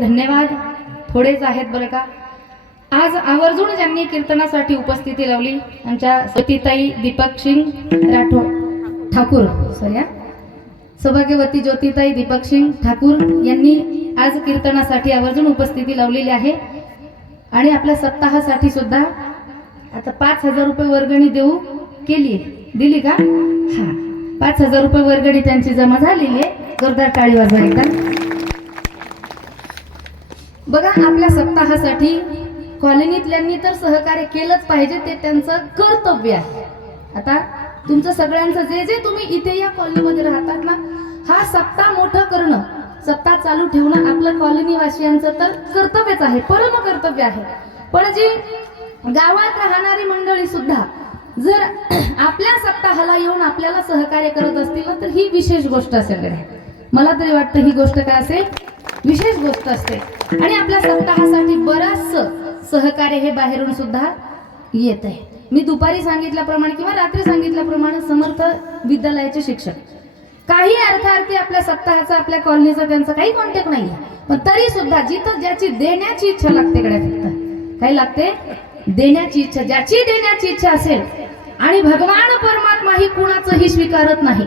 धन्यवाद. थोडेच आहेत बरं का. आज आवर्जून ज्यांनी कीर्तनासाठी उपस्थिती लावली आमच्या सतीताई दीपक सिंग राठोड ठाकूर सॉरी सौभाग्यवती ज्योतिताई दीपक सिंग ठाकूर यांनी आज कीर्तनासाठी आवर्जून उपस्थिती लावलेली आहे. आणि आपल्या सप्ताहासाठी सुद्धा आता पाच हजार रुपये वर्गणी देऊ केली दिली का? हा. पाच हजार रुपये वर्गणी त्यांची जमा झालेली आहे. जोरदार टाळी वाजवा एकदा. बघा आपल्या सप्ताहासाठी कॉलनीतल्यांनी तर सहकार्य केलंच पाहिजे ते त्यांचं कर्तव्य आहे. आता तुमचं सगळ्यांचं जे जे तुम्ही इथे या कॉलनीमध्ये राहतात ना हा सप्ताह मोठं करणं सप्ताह चालू ठेवणं आपलं कॉलनीवासियांचं तर कर्तव्यच आहे परम कर्तव्य आहे. पण जी गावात राहणारी मंडळी सुद्धा जर आपल्या सप्ताहाला येऊन आपल्याला सहकार्य करत असतील ना तर ही विशेष गोष्ट असेल मला तरी वाटतं ही गोष्ट काय असेल? विशेष गोष्ट असते. आणि आपल्या सप्ताहासाठी बरंच सहकार्य हे बाहेरून सुद्धा येत आहे मी दुपारी सांगितल्याप्रमाणे किंवा रात्री सांगितल्याप्रमाणे समर्थ विद्यालयाचे शिक्षक. काही अर्थार्थी आपल्या सप्ताहाचा आपल्या कॉलनीचा त्यांचा काही कॉन्टॅक्ट नाही पण तरी सुद्धा जिथं ज्याची देण्याची इच्छा लागते कडे फक्त काय लागते? देण्याची इच्छा ज्याची देण्याची इच्छा असेल आणि भगवान परमात्मा ही कुणाचंही स्वीकारत नाही.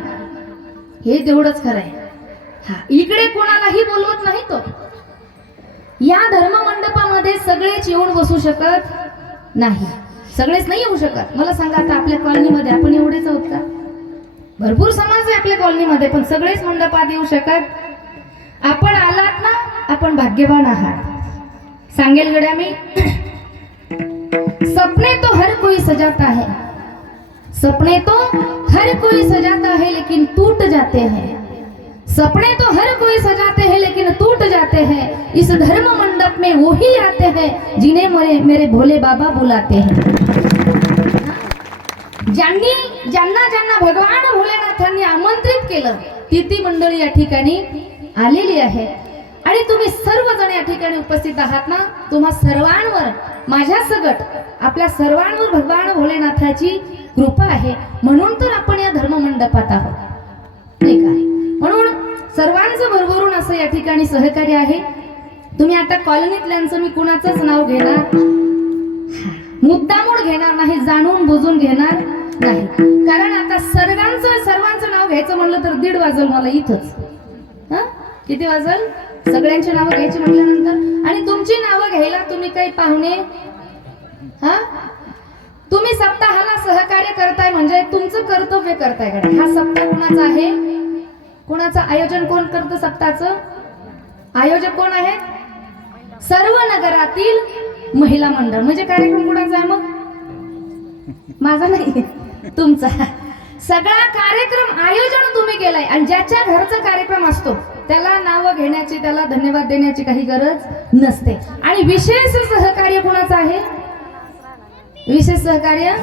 हे तेवढंच खरं आहे इकडे कोणालाही बोलवत नाही तो. या धर्म मंडपामध्ये सगळेच येऊन बसू शकत नाही. सगळेच नाही येऊ शकत. मला सांगा आता आपल्या कॉलनीमध्ये आपण एवढेच आहोत का? भरपूर समाज आहे आपल्या कॉलनीमध्ये पण सगळेच मंडपात येऊ शकत. आपण आलात ना आपण भाग्यवान आहात. सांगेल गड्या मी. सपने तो हर कोई सजाता है. सपने तो हर कोई सजाता है लेकिन टूट जाते हैं. सपने तो हर कोई सजाते हैं लेकिन टूट जाते हैं। इस धर्म मंडप में वो ही आते हैं जिन्हें मेरे मेरे भोले बाबा बुलाते हैं। ज्यांनी ज्यांना ज्यांना भगवान भोलेनाथांनी आमंत्रित केलं ती ती मंडळी या ठिकाणी आलेली आहे. आणि तुम्ही सर्वजण या ठिकाणी उपस्थित आहात ना तुम्हा सर्वांवर माझ्या सगट आपल्या सर्वांवर भगवान भोलेनाथाची कृपा आहे. म्हणून तर आपण या धर्ममंडपात आहोत. सर्वांचं भरभरून असं या ठिकाणी सहकार्य आहे. तुम्ही आता कॉलनीतल्यांचं मी कुणाचंच नाव घेणार? मुद्दामूळ घेणार नाही जाणून बुजून घेणार नाही. कारण आता सर्वांचं सर्वांचं नाव घ्यायचं म्हणलं तर दीड वाजल मला इथंच. हा? किती वाजल? सगळ्यांची नावं घ्यायची म्हटल्यानंतर. आणि तुमची नावं घ्यायला तुम्ही काही पाहुणे? हा? तुम्ही सप्ताहाला सहकार्य करताय म्हणजे तुमचं कर्तव्य करताय का? हा सप्ताह कुणाचा आहे? कोणाचं आयोजन कोण करतं सप्ताचं आयोजक कोण आहे सर्व नगरातील महिला मंडळ. म्हणजे कार्यक्रम कोणाचा आहे मग? माझा नाही तुमचा. सगळा कार्यक्रम आयोजन तुम्ही केलाय आणि ज्याच्या घरचा कार्यक्रम असतो त्याला नाव घेण्याची त्याला धन्यवाद देण्याची काही गरज नसते. आणि विशेष सहकार्य कोणाचं आहे? विशेष सहकार्य?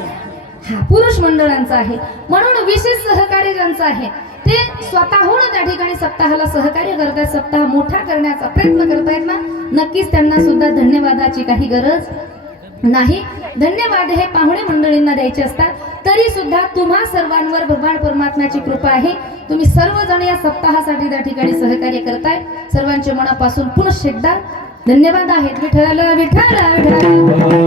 हा पुरुष मंडळांचं आहे. म्हणून विशेष सहकार्य ज्यांचं आहे ते स्वतःहून त्या ठिकाणी सप्ताहाला सहकार्य करतात सप्ताह मोठा करण्याचा प्रयत्न करतायत ना? नक्कीच त्यांना सुद्धा धन्यवादाची काही गरज नाही. धन्यवाद हे पाहुणे मंडळींना द्यायचे असतात. तरी सुद्धा तुम्हा सर्वांवर भगवान परमात्म्याची कृपा आहे. तुम्ही सर्वजण या सप्ताहासाठी त्या ठिकाणी सहकार्य करताय. सर्वांचे मनापासून पुनश्च एकदा धन्यवाद आहेत. विठ्ठल विठ्ठल विठ्ठल